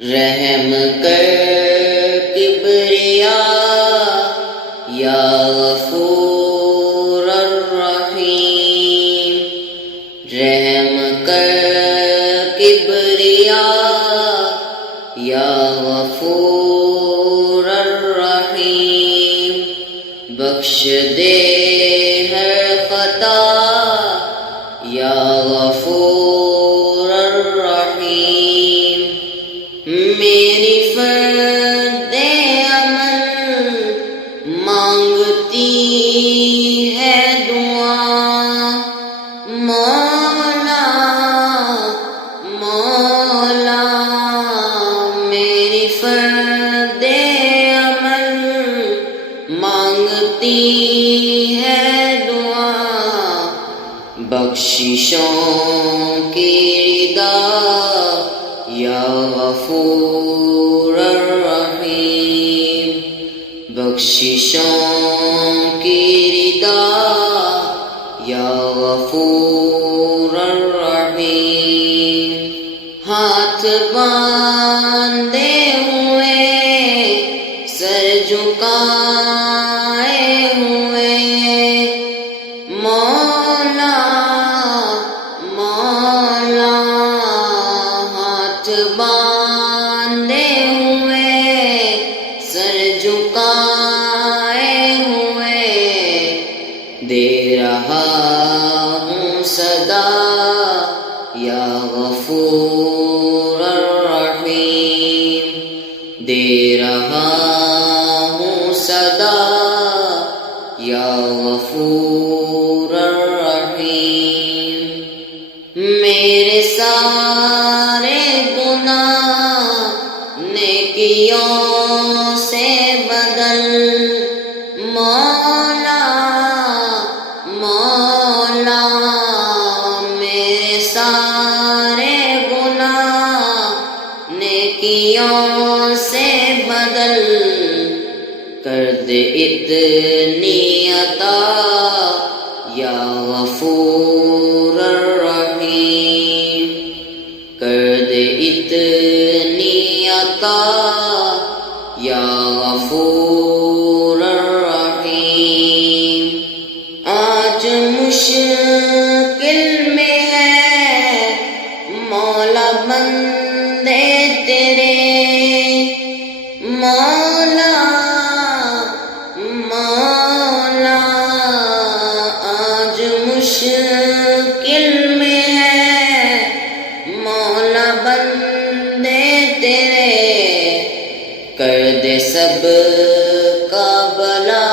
رحم کر کبریا یا غفور الرحیم، رحم کر کبریا یا غفور الرحیم، بخش دے ہر خطا یا غفور الرحیم، میری فرد عمل مانگتی ہے دعا، مولا مولا میری فرد عمل مانگتی ہے دعا، بخششوں کی رضا یا غفور الرحیم، بخششوں کی رضا یا غفور الرحیم، ہاتھ باندھے ہوئے سر جھکائے ہوئے، مولا مولا ہاتھ باندھے ہوئے سر جھکائے ہوئے، دے رہا ہوں صدا یا غفور الرحیم، دے رہا ہوں صدا یا غفور الرحیم، میرے سارے گناہ نیکیوں سے بدل، مولا مولا میرے سارے گناہ نیکیوں سے بدل، کر دے اتنی عطا یا غفور الرحیم، کر دے اتنی عطا یا غفور الرحیم، آج مشکل میں ہے مولا بندے تیرے، مولا مولا آج مشکل میں ہے مولا بندے تیرے، کر دے سب کا بلا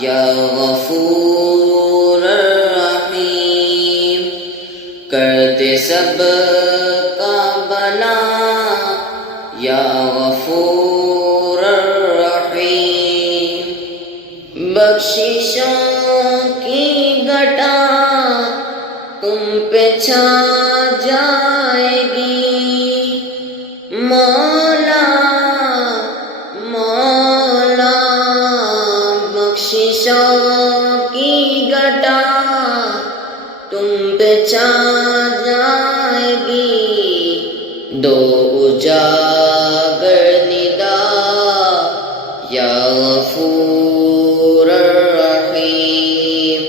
یا غفور الرحیم، کر دے سب کا بلا یا غفور الرحیم، بخششوں کی گھٹا تم پہ چھا جائے گی، مولا مولا بخششوں کی گھٹا تم پہ چھا جائے گی، دو اجاگر ندا یا غفور الرحیم،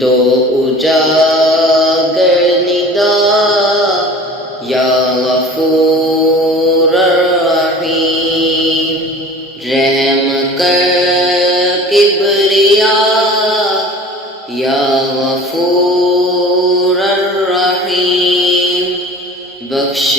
دو اجاگر ندا یا غفور الرحیم، رحم کر کبریا یا غفور الرحیم، بخش